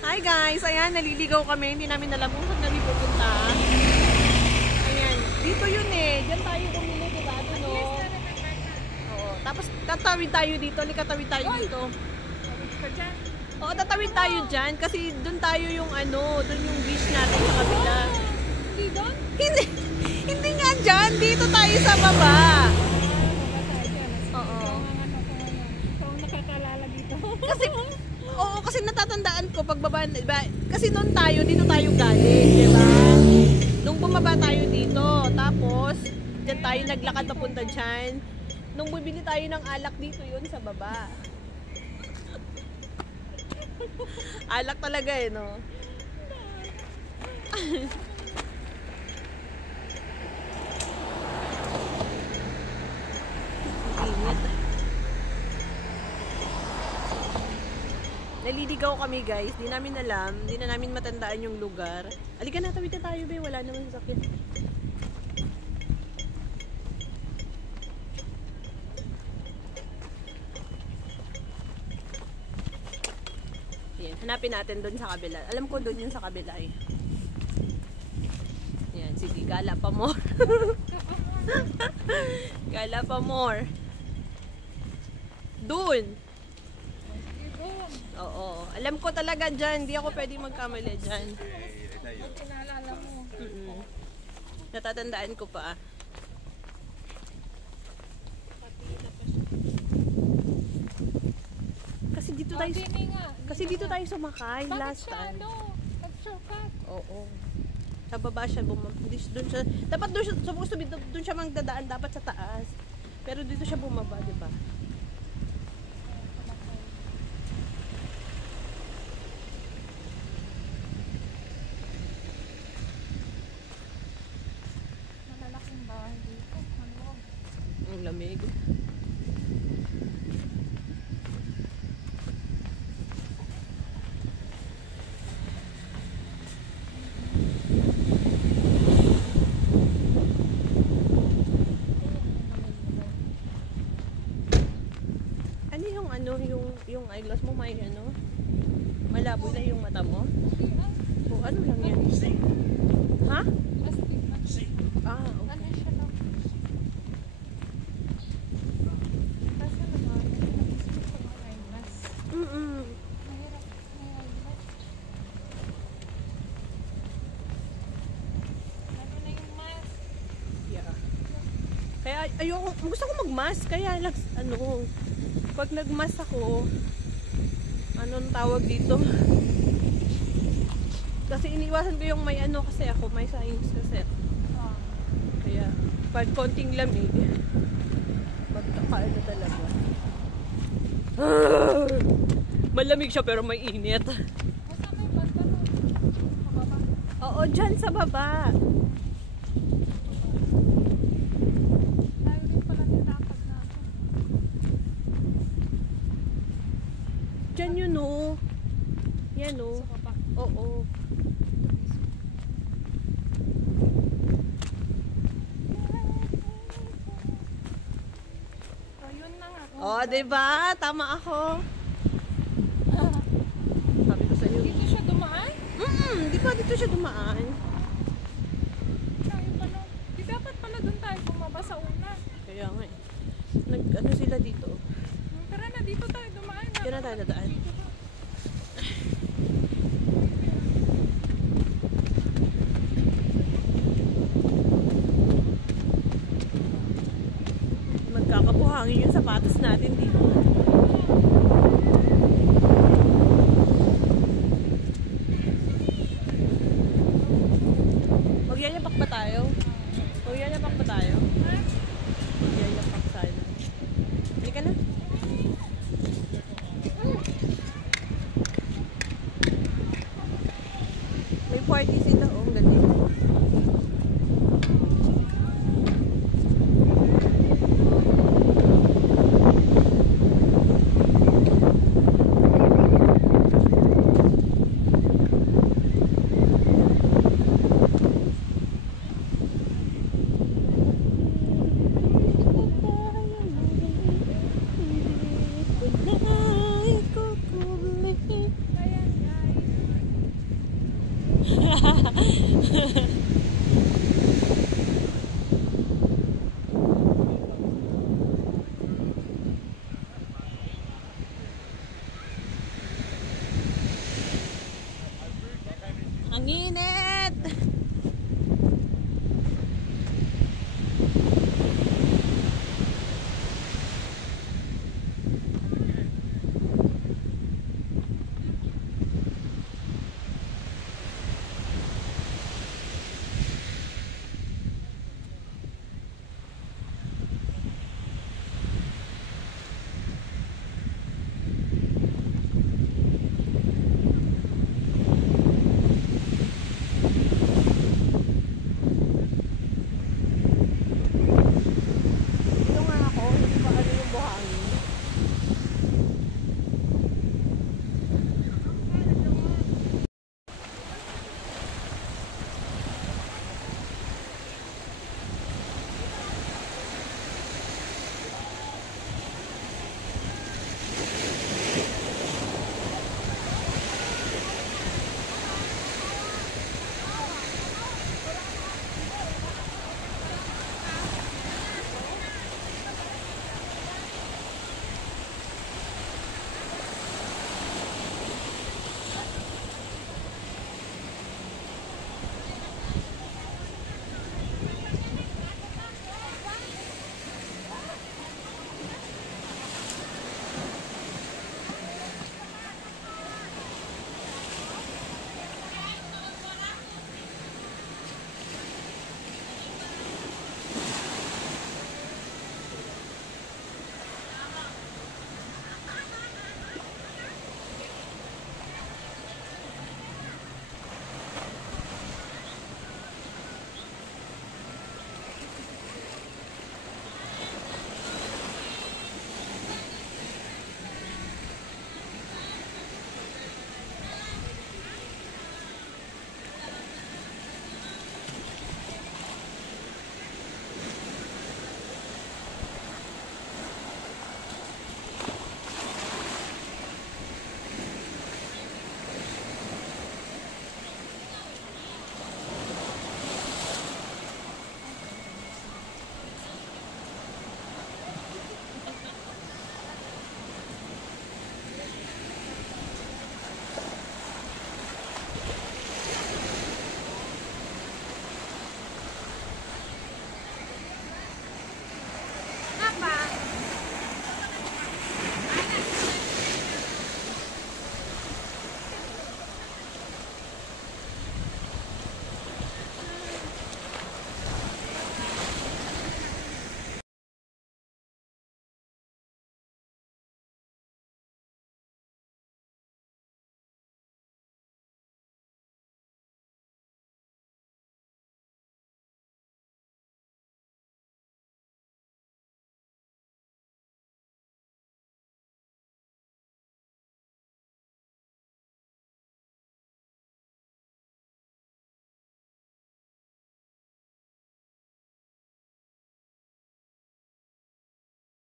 Hi guys! Ayan, naliligaw kami. Hindi namin alam kung saan namin pupunta. Ayan, dito yun eh. Diyan tayo bumili, diba? Doon o. Oo. Tapos tatawid tayo dito. Likatawid tayo dito. Oo, tatawid tayo dyan. Kasi doon tayo yung ano, doon yung beach natin sa kabila. Hindi doon? Hindi. Hindi nga dyan. Dito tayo sa baba. Oo. Ikaw nakakalala dito. Kasi, oo, kasi natatandaan ko pagbaba, diba? Kasi noon tayo, dito tayo galing, diba? Nung bumaba tayo dito, tapos, dyan tayo naglakad papunta dyan. Nung bibili tayo ng alak dito, yun sa baba. Alak talaga eh, no? Init. Naliligaw kami guys, di namin alam, di na namin matandaan yung lugar. Halika na, tawid na tayo be, wala naman sasakyan. Yan, hanapin natin doon sa kabila. Alam ko doon yun sa kabila eh. Yan, sige, gala pa more. Gala pa more. Doon. Oo. Alam ko talaga dyan. Hindi ako pwede magkamali dyan. Pinaalala mo. Natatandaan ko pa. Kasi dito tayo sumakay last time. Nag-shortcut? Oo. Sa baba siya dapat doon siya magdadaan dapat sa taas. Pero dito siya bumaba, 'di ba? Malalaking bahay dito. Ang lamig. Ano yung eyeglass mo may ano? Malabo na yung mata mo? O ano lang yan? Ha? Plastic na. Ah, okay. Ano siya lang? Kaso naman, nag-isip ko ng eyeglass. Mahirap may eyeglass. Ano na yung mask? Yeah. Kaya ayoko, gusto ko mag-mask kaya lang ano, pag nag-mask ako, anong tawag dito? Kasi iniwasan ko yung may ano kasi ako, may sinus kasi. Kaya pag konting lamig, magkakaano talaga. Malamig siya pero may init. Basta may pantalon. Kababa. Oo, dyan sa baba. Tayo rin pala nilakad natin. Dyan yun o. Yan o. Sa baba. Oo. Ayun na nga. Oh, diba? Tama ako. Sabi ko sa'yo. Dito siya dumaan? Di ba dito siya dumaan? Tayo pala. Di dapat pala dun tayo bumaba sa una. Kaya nga eh. Nag-ano sila dito. Tara na, dito tayo dumaan. Diyan na tayo dadaan. Magkakabuhangin yung sapatos natin dito. Magyayapak ba tayo? Magyayapak ba tayo? Magyayapak.